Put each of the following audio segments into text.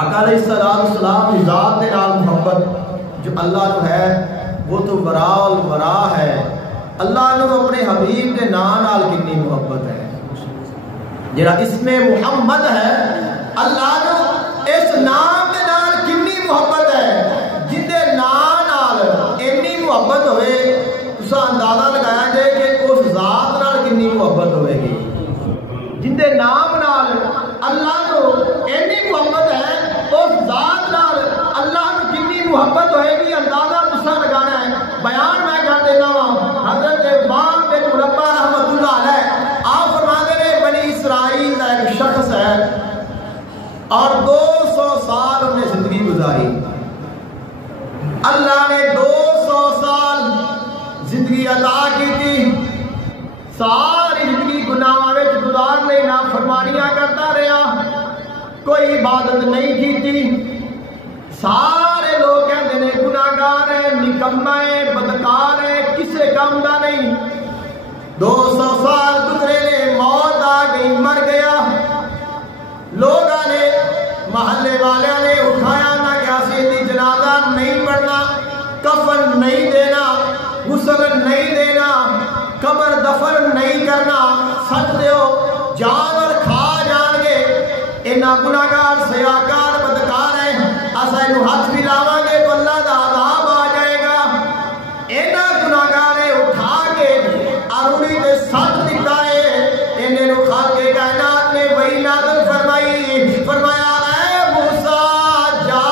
آقا علیہ السلام کی ذات کے نال محبت جو اللہ کو ہے وہ تو برا البرا ہے. اللہ نے اپنے حبیب کے نام نال کتنی محبت ہے. جڑا اسم محمد ہے اللہ نے اس نام کے نال کتنی محبت ہے. جن کے نام نال اتنی محبت ہوئے تو اندازہ لگایا جائے کہ اس ذات نال کتنی محبت ہوئے گی. جن کے نام نال اللہ کو اتنی محبت ہے اس ذات نال اللہ کو کتنی محبت ہوئے گی اندازہ تسا لگانا ہے. بیان میں کر دیتا ہوں حضرت امام بن مربع رحمۃ اللہ علیہ آپ فرماتے ہیں بنی اسرائیل کا ایک شخص ہے اور 200 سال انہیں زندگی گزاری. اللہ نے 200 سال زندگی عطا کی تھی. ساری زندگی گناہاں وچ گزار لئی نافرمانیاں کرتا رہا. کوئی عبادت نہیں کی تھی. سارے لوگ کہتے ہیں گناہگار ہے, نکما ہے, بدکار ہے, کسے کام دا نہیں. 200 سال گزرے نے, موت آ گئی, مر گیا. لوگوں نے محلے والوں نے اٹھایا نہ کہ اسی جنازہ نہیں پڑھنا, کفن نہیں دینا, غسل نہیں دینا, قبر دفن نہیں کرنا. سچ دیو جانور کھا جان گے. انہاں گناہگار سیاکار بدکار ہیں, اساں انہوں ہاتھ بھی لاواں گے تو اللہ دا عذاب آ جائے گا. انہاں گناہگارے اٹھا کے اروڑی تے سٹ دتا ہے. انہاں نوں خالق کائنات نے وہی نازل فرمائی, فرمایا اے موسیٰ جا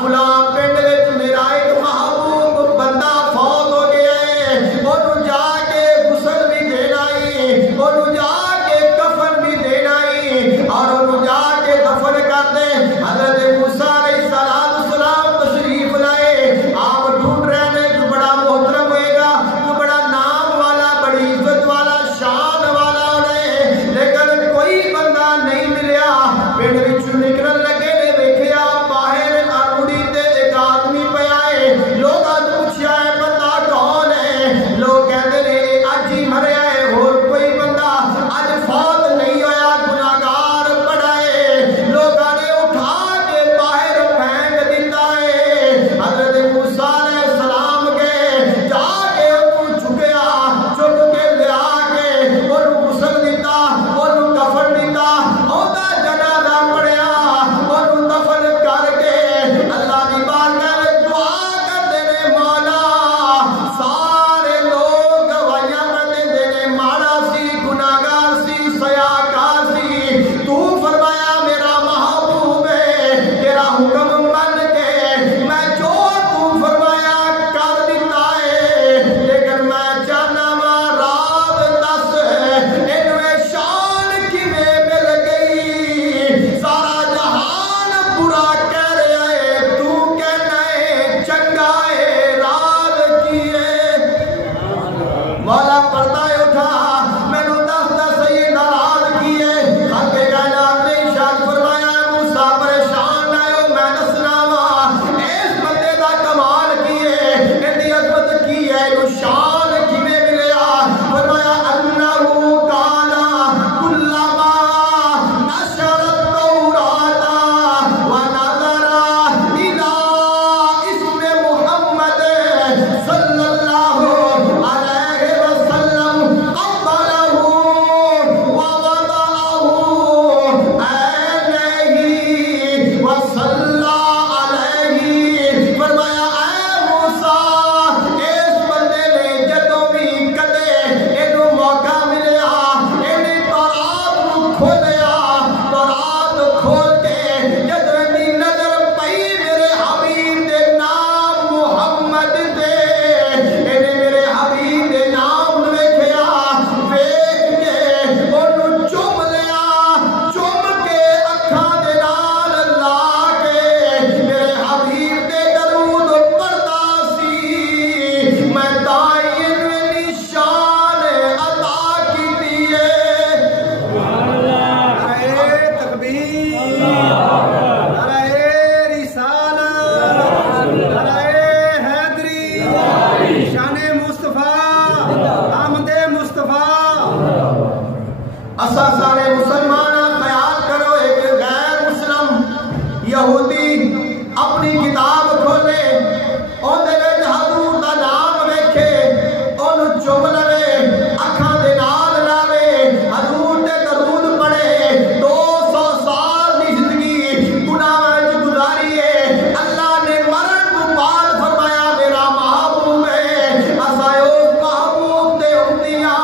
فلاں پنڈ وچ میرا ایک محبوب بندہ فوت ہو گیا ہے, انہوں جا کے غسل بھی دینا ہے, انہوں جا کے کفن بھی دینا ہے اور انہوں جا کے دفن کر دے. حضرت موسیٰ علیہ السلام تشریف لائے. آپ ڈھونڈ رہے ہیں جو بڑا محترم ہوئے گا, جو بڑا نام والا, بڑی عزت والا, شان والا انہیں, لیکن کوئی بندہ نہیں ملیا. پنڈ وچوں نکلن لگے نے دیکھیا باہر اروڑی تے ایک آدمی پیا ہے. لوگاں تو پوچھیا ہے بندہ کون ہے. لوگ کہتے ہیں اج ہی مریا ہے, اور کوئی بندہ اج فوت نہیں ہویا, گناہگار بڑا ہے. لوگاں نے اٹھا کے باہر پھینک دیتا ہے. حضرت موسیٰ علیہ السلام کے جا کے انہوں چکیا, چک کے لیا کے انہوں غسل دیتا, انہوں کفن دیتا, اوندا جنازہ پڑھیا. یہودی اپنی کتاب کھولے اندر حضور دا نام ویکھے اونوں چوم لوے اکھاں دے نال لاوے حضور تے درود پڑھے 200 سال دی زندگی گناہاں وچ گزاری ہے اللہ نے مرن تو بعد فرمایا میرا محبوب ہے اساں اس محبوب دے امتیاں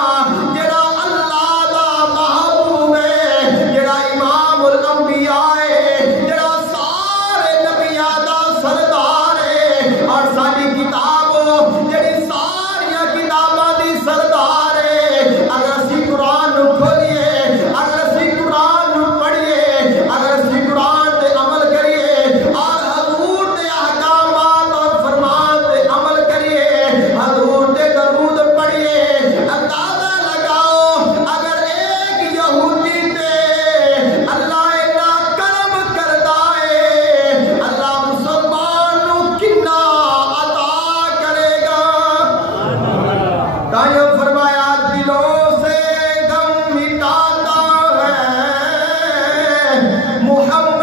جڑا اللہ دا محبوب ہے جڑا امام الانبیاء ہے جڑا سارے نبیاں دا سردار ہے اور ساری کتاب جڑی ساریاں کتاباں دی سردار ہے اگر اسی قرآن نو کھولیے اگر اسی قرآن نو پڑھیے اگر اسی قرآن تے عمل کریے اور حضور دے احکامات اور فرمان تے عمل کریے حضور دے درود پڑھیے اندازہ لگاؤ اگر ایک یہودی تے اللہ اتنا کرم کرتا ہے اللہ مسلمان نو کتنا عطا کرے گا تائیوں فرمایا دلوں سے غم مٹاتا ہے محمد